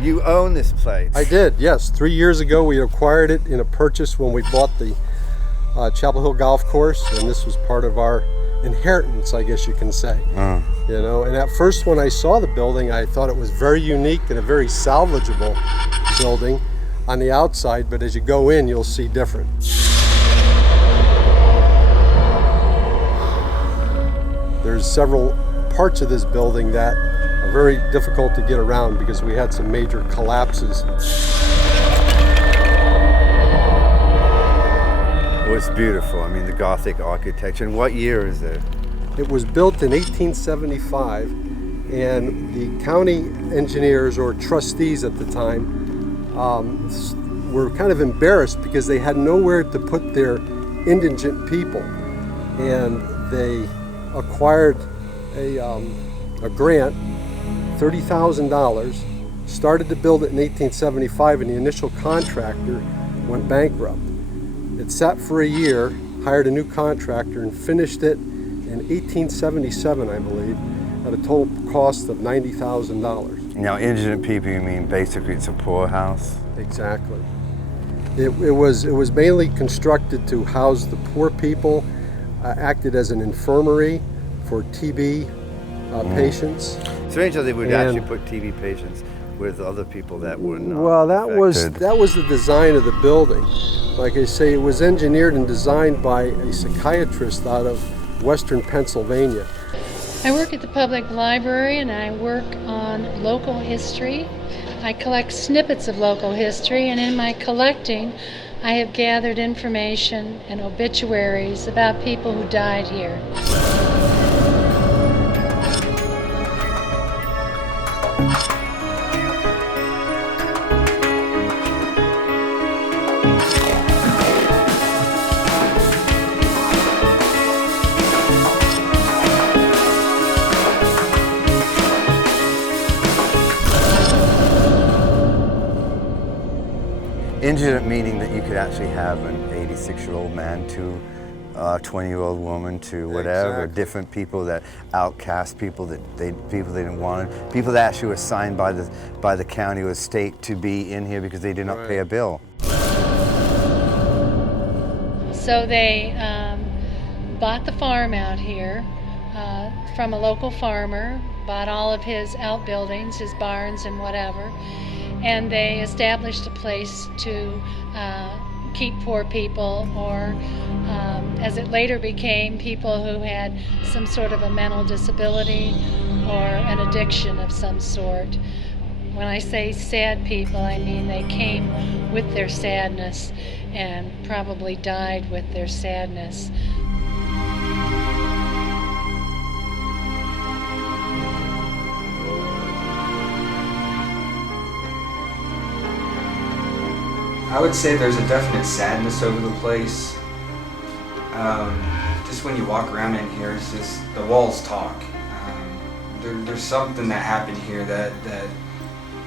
You own this place. I did, yes. 3 years ago, we acquired it in a purchase when we bought the Chapel Hill Golf Course, and this was part of our inheritance, I guess you can say. You know, and at first when I saw the building, I thought it was very unique and a very salvageable building on the outside, but as you go in, you'll see different. There's several parts of this building that are very difficult to get around because we had some major collapses. Well, it's beautiful. I mean, the Gothic architecture. And what year is it? It was built in 1875, and the county engineers or trustees at the time were kind of embarrassed because they had nowhere to put their indigent people, and they acquired a grant, $30,000, started to build it in 1875, and the initial contractor went bankrupt. It sat for a year, hired a new contractor, and finished it in 1877, I believe, at a total cost of $90,000. Now, indigent people, you mean basically it's a poorhouse? Exactly. It was mainly constructed to house the poor people, acted as an infirmary for TB patients. Strange how they would actually put TB patients with other people that were not Well, that affected. was the design of the building. Like I say, it was engineered and designed by a psychiatrist out of Western Pennsylvania. I work at the public library and I work on local history. I collect snippets of local history, and in my collecting I have gathered information and obituaries about people who died here. Indigent meaning that you could actually have an 86-year-old man to a 20-year-old woman to whatever, Exactly. different people that outcast people that they didn't want, people that actually were signed by the county or state to be in here because they did not pay a bill. So they bought the farm out here from a local farmer, bought all of his outbuildings, his barns and whatever, and they established a place to keep poor people, or as it later became, people who had some sort of a mental disability or an addiction of some sort. When I say sad people, I mean they came with their sadness and probably died with their sadness. I would say there's a definite sadness over the place. Just when you walk around in here, it's just the walls talk. There's something that happened here that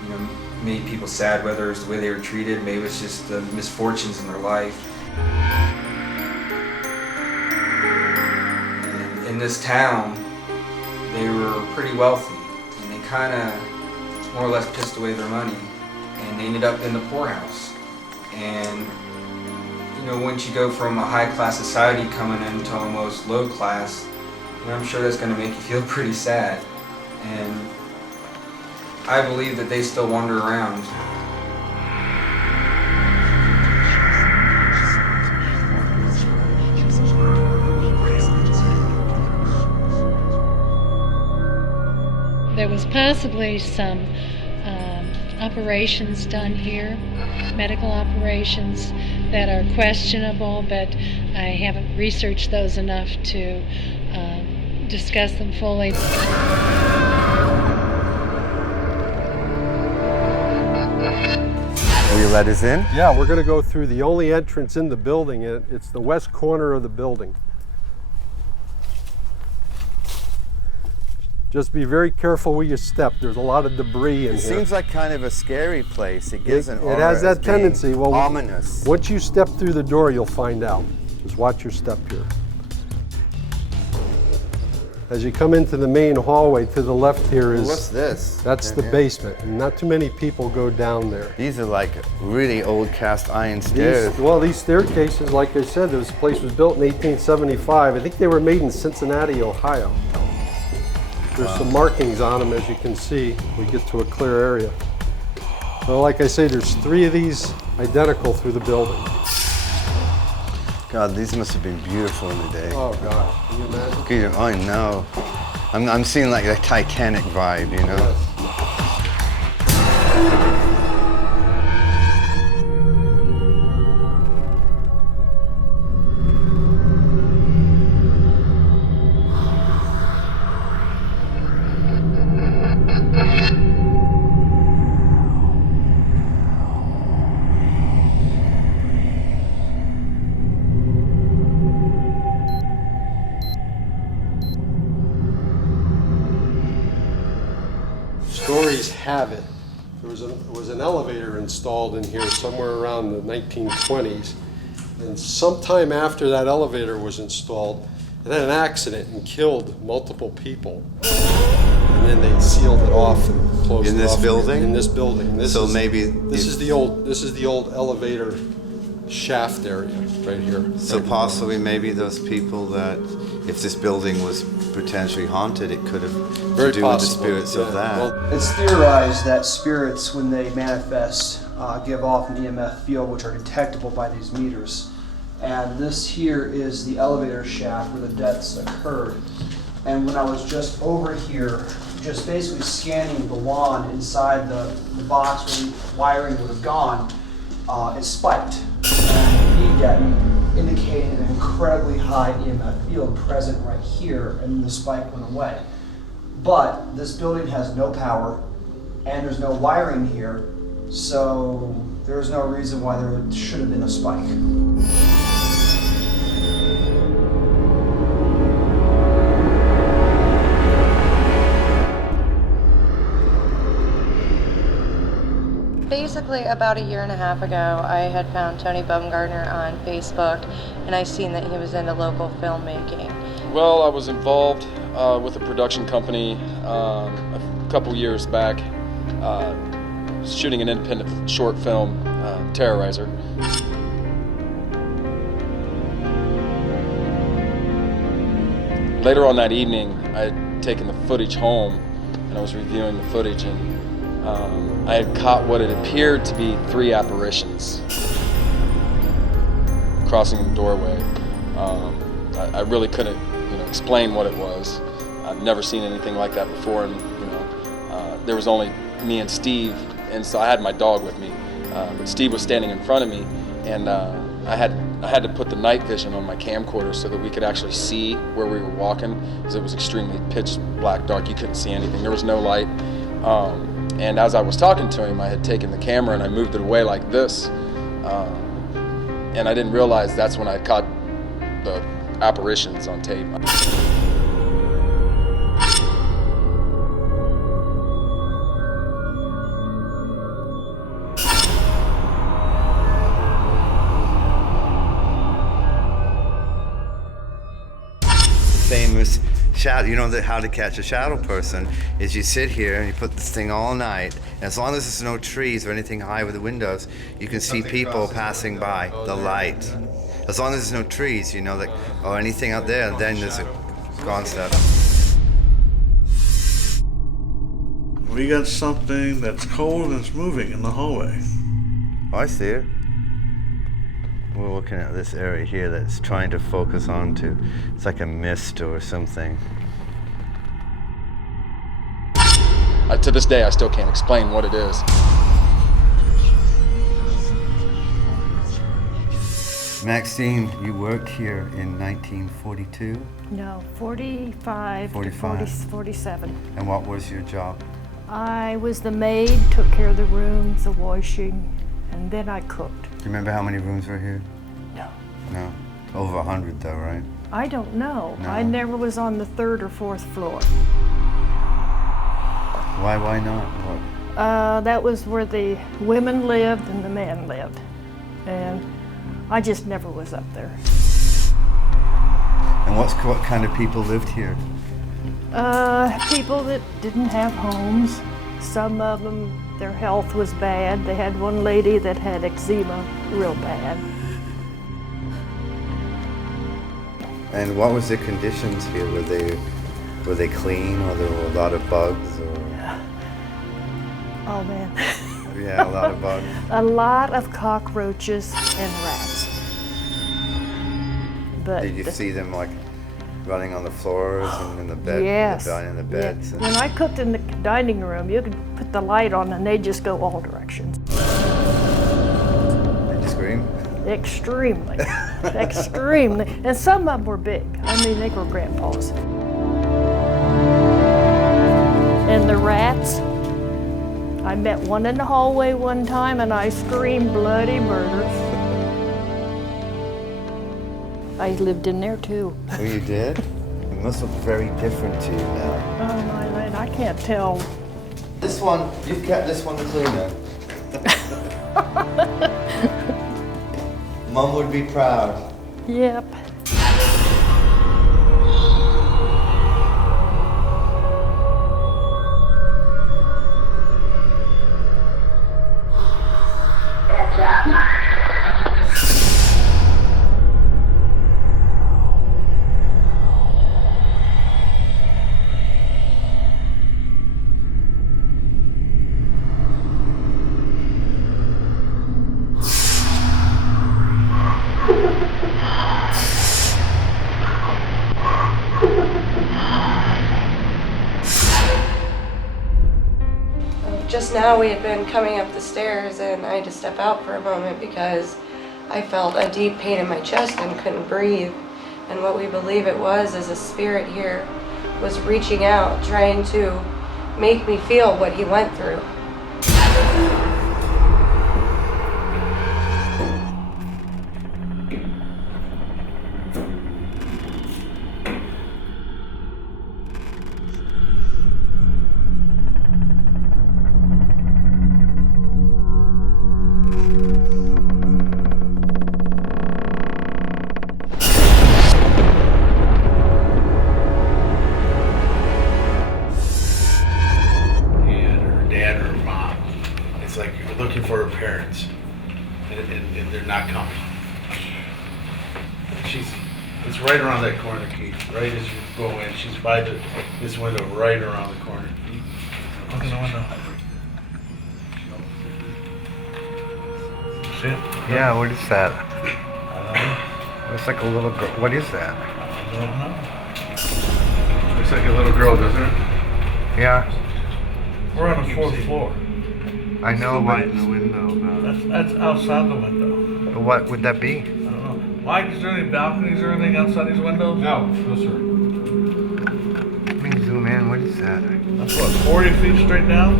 you know made people sad, whether it's the way they were treated, maybe it's just the misfortunes in their life. And in this town, they were pretty wealthy, and they kind of more or less pissed away their money, and they ended up in the poorhouse. And you know, once you go from a high-class society coming into almost low-class, you know, I'm sure that's going to make you feel pretty sad. And I believe that they still wander around. There was possibly some operations done here, medical operations that are questionable, but I haven't researched those enough to discuss them fully. Will you let us in? Yeah, we're going to go through the only entrance in the building. It's the west corner of the building. Just be very careful where you step. There's a lot of debris in It here. seems like kind of a scary place. It gives an aura It has that as being tendency. Well, ominous. once you step through the door, you'll find out. Just watch your step here. As you come into the main hallway, to the left here is... What's this? That's the basement, and not too many people go down there. These are like really old cast iron stairs. These staircases, like I said, this place was built in 1875. I think they were made in Cincinnati, Ohio. There's some markings on them, as you can see. We get to a clear area. Well, like I say, there's 3 of these identical through the building. God, these must have been beautiful in the day. Oh God, can you imagine? I know. I'm seeing like a Titanic vibe, you know? Yes. Stories have it, there was an elevator installed in here somewhere around the 1920s, and sometime after that elevator was installed, it had an accident and killed multiple people. And then they sealed it off and closed it off. In this building? In this building. This is the old elevator shaft area right here. So possibly maybe those people that, if this building was potentially haunted, it could have Very to do possible, with the spirits of that. Well, It's theorized that spirits, when they manifest, give off an EMF field which are detectable by these meters. And this here is the elevator shaft where the deaths occurred. And when I was just over here, just basically scanning the wand inside the box where the wiring would have gone, it spiked. And the beacon indicated an incredibly high EMF field present right here, and the spike went away. But this building has no power, and there's no wiring here, so there's no reason why there should have been a spike. Basically, about a year and a half ago, I had found Tony Baumgartner on Facebook, and I seen that he was into local filmmaking. Well, I was involved with a production company a couple years back, shooting an independent short film, Terrorizer. Later on that evening, I had taken the footage home, and I was reviewing the footage, and I had caught what it appeared to be 3 apparitions crossing the doorway. I really couldn't, explain what it was. I've never seen anything like that before, and there was only me and Steve, and so I had my dog with me. But Steve was standing in front of me, and I had to put the night vision on my camcorder so that we could actually see where we were walking, because it was extremely pitch black dark. You couldn't see anything. There was no light. And as I was talking to him, I had taken the camera and I moved it away like this. And I didn't realize that's when I caught the apparitions on tape. Famous shadow, how to catch a shadow person is you sit here and you put this thing all night, and as long as there's no trees or anything high with the windows, you can see people passing by the light. As long as there's no trees, or anything out there, then there's a concept. We got something that's cold and it's moving in the hallway. Oh, I see it. We're looking at this area here that's trying to focus onto, it's like a mist or something. To this day, I still can't explain what it is. Maxine, you worked here in 1942? No, 45 to 47. And what was your job? I was the maid, took care of the rooms, the washing, and then I cooked. Do you remember how many rooms were here? No. No. Over 100 though, right? I don't know. No. I never was on the 3rd or 4th floor. Why not? What? That was where the women lived and the men lived. And I just never was up there. And what kind of people lived here? People that didn't have homes. Some of them, their health was bad. They had one lady that had eczema real bad. And what was the conditions here? Were they clean, or there were a lot of bugs? Or... Oh man. Yeah, a lot of bugs. A lot of cockroaches and rats. But Did you see them like running on the floors and in the bed? Yes. In the beds. Yeah. When I cooked in the dining room, you could put the light on and they just go all directions. Did you scream? Extremely. Extremely. And some of them were big. I mean, they were grandpas. And the rats, I met one in the hallway one time and I screamed bloody murder. I lived in there too. Oh, you did? It must look very different to you now. Oh my land, I can't tell. This one, you've kept this one cleaner. Mom would be proud. Yep. Just now we had been coming up the stairs and I had to step out for a moment because I felt a deep pain in my chest and couldn't breathe. And what we believe it was is a spirit here was reaching out, trying to make me feel what he went through. Looking for her parents, and they're not coming. It's right around that corner, Keith. Right as you go in, she's by this window, right around the corner. Look in the window. See it? Yeah, what is that? I don't know. It's like a little girl. What is that? I don't know. Looks like a little girl, doesn't it? Yeah, We're on the fourth floor. I know, Light but in the window. That's outside the window. what would that be? I don't know. Mike, is there any balconies or anything outside these windows? No, sir. Let me zoom in. What is that? That's what, 40 feet straight down?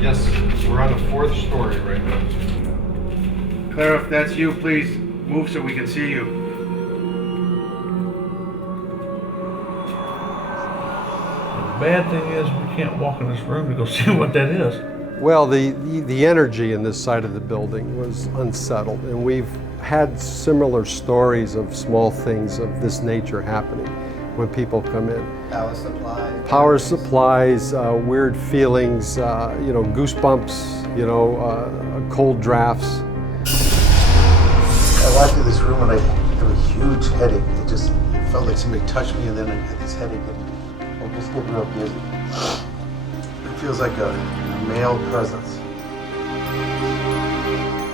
Yes, we're on the 4th story right now. Claire, if that's you, please move so we can see you. The bad thing is we can't walk in this room to go see what that is. Well, the energy in this side of the building was unsettled, and we've had similar stories of small things of this nature happening when people come in. Power supply. Power supplies, weird feelings, goosebumps, cold drafts. I walked through this room and I had a huge headache. It just felt like somebody touched me, and then I had this headache and I just get real dizzy. It feels like a male presence.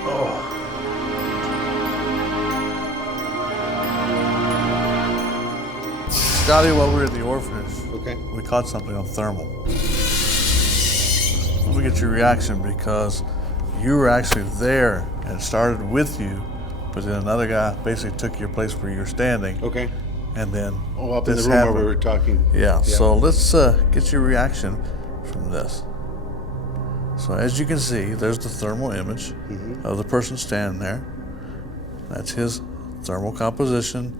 Oh. Scotty, while we were at the orphanage, Okay. we caught something on thermal. Let me get your reaction because you were actually there and it started with you, but then another guy basically took your place where you were standing. Okay. And then Up in this the room happened. where we were talking. Yeah, so let's get your reaction from this. So as you can see, there's the thermal image of the person standing there. That's his thermal composition.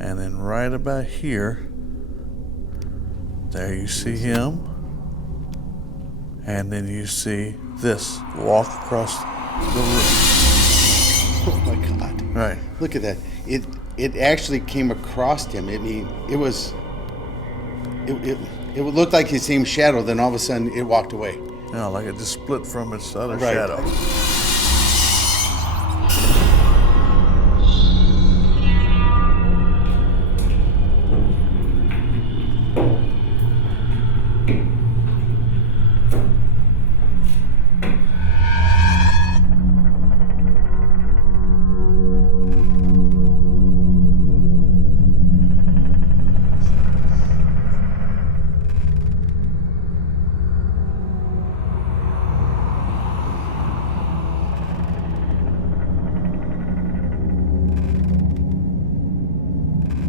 And then right about here, there you see him. And then you see this walk across the room. Oh my God. Right. Look at that. It actually came across him. I mean, it was it looked like the same shadow, then all of a sudden it walked away. You know, like it just split from its other Right. shadow.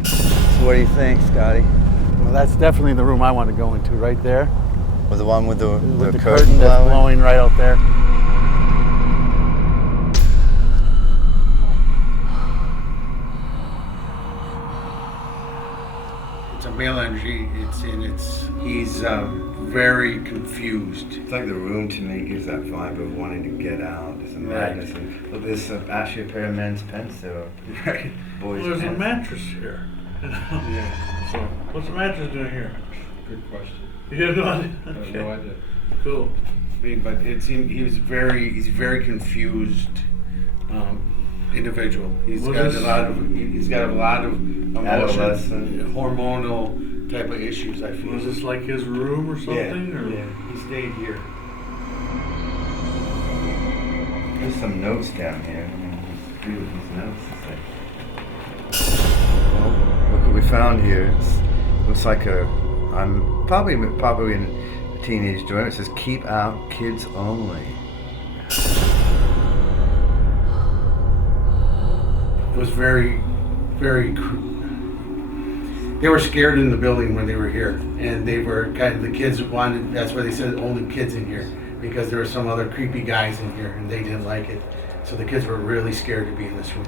So what do you think, Scotty? Well, that's definitely the room I want to go into, right there. With the one with the With curtain that's blowing? blowing right out there. It's a male energy. He's very confused. It's like the room to me gives that vibe of wanting to get out. There's a madness. And look, there's actually a pair of men's pants there. Right. Boys' There's a pants. mattress here. Yeah. So, what's the mattress doing here? Good question. You have no idea? I have no idea. Cool. But it seemed he's very confused individual. He's Was got this- a lot of emotion, Adolescent. hormonal type of issues. I feel. Was this like his room or something? Or? Yeah. He stayed here. There's some notes down here. I mean, let's read these notes. It's like, well, look what we found here. It looks like I'm probably in a teenage dorm. It says, "Keep out, kids only." It was very. They were scared in the building when they were here, and they were the kids wanted. That's why they said only kids in here, because there were some other creepy guys in here, and they didn't like it. So the kids were really scared to be in this room.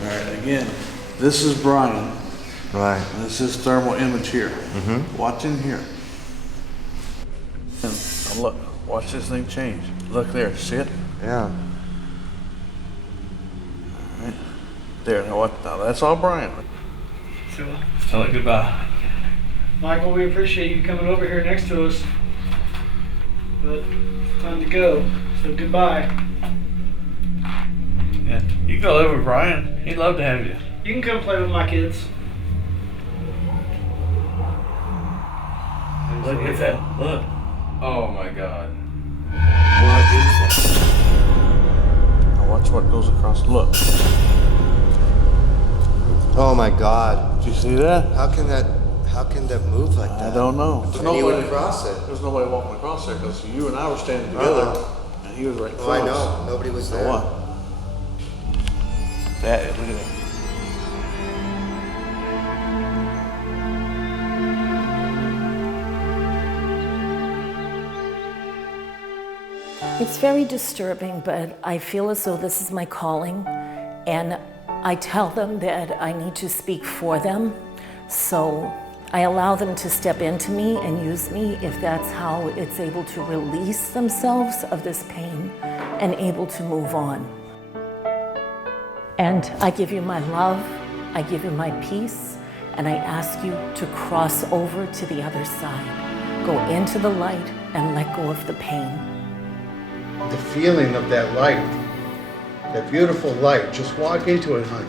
All right, again, this is Brian. Right. And this is thermal image here. Mm-hmm. Watch in here. And look, watch this thing change. Look there, see it? Yeah. All right. There, now what? Now that's all Brian. So, Tell it goodbye. Michael, we appreciate you coming over here next to us, but it's time to go. So goodbye. Yeah, you can go live with Brian. He'd love to have you. You can come play with my kids. Look at that. Look. Oh my God. What is that? Now watch what goes across. Look. Oh my God. Did you see that? How can that move like that? I don't know. And he wouldn't cross it. There's nobody walking across there because you and I were standing together, and he was right in Oh, front I of us. know. Nobody was So there. what? That, look at that. It's very disturbing, but I feel as though this is my calling, and I tell them that I need to speak for them, so I allow them to step into me and use me if that's how it's able to release themselves of this pain and able to move on. And I give you my love, I give you my peace, and I ask you to cross over to the other side. Go into the light and let go of the pain. The feeling of that light, that beautiful light, just walk into it, honey.